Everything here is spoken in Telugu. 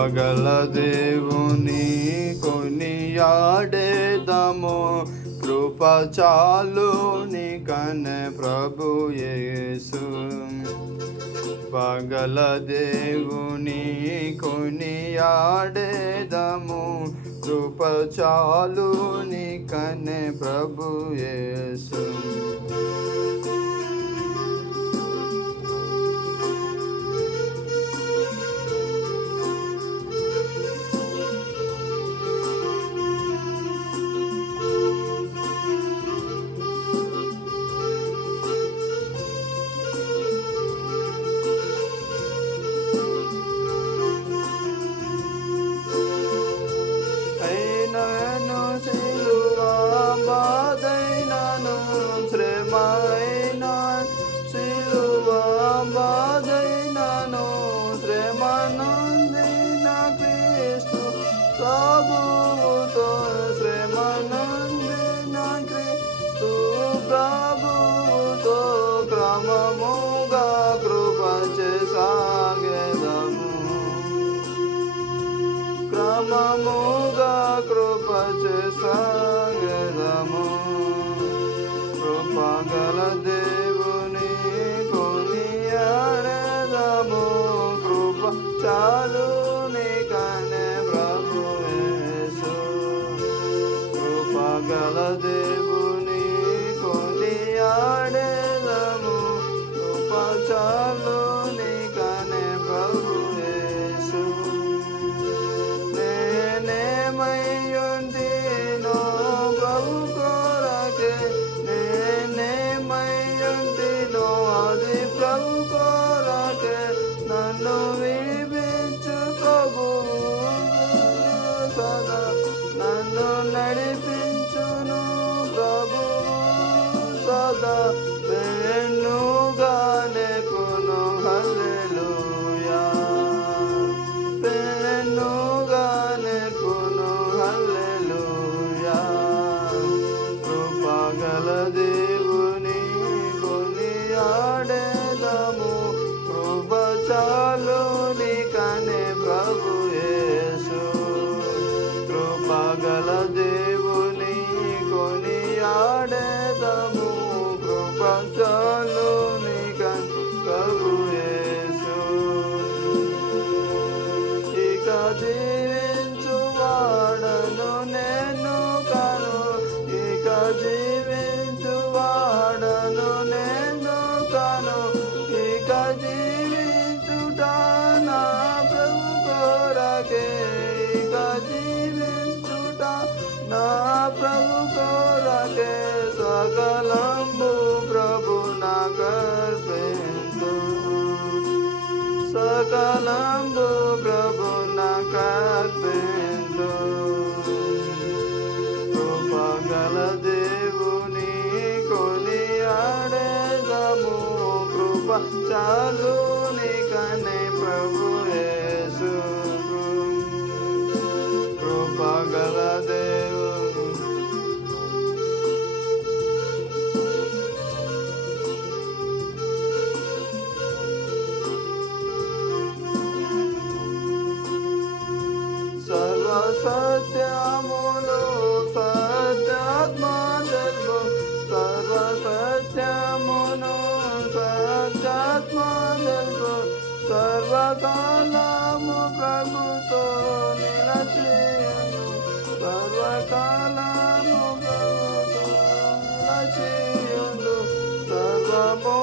కృపగల దేవుని కొనియాడేదము. కృప చాలు నికన ప్రభు యేసు. పగల దేవుని కొనియాడేదము. కృప చాలు నికన ప్రభు యేసు. నామముగా కృప చేసాగదము కృపగల దేవుని కొనియాడదము కృప చాలు నీకనే ప్రభుయేసు కృపగల దేవు సకలము ప్రభు నగర్పింతు సకలము ప్రభు నగర్పింతు కృపగల దేవుని కొనియాడేదము. కృప చాలు సర్వకాలము ప్రభుతో నిలచేయను సర్వకాలము ప్రభుతో నిలచేయను సర్వము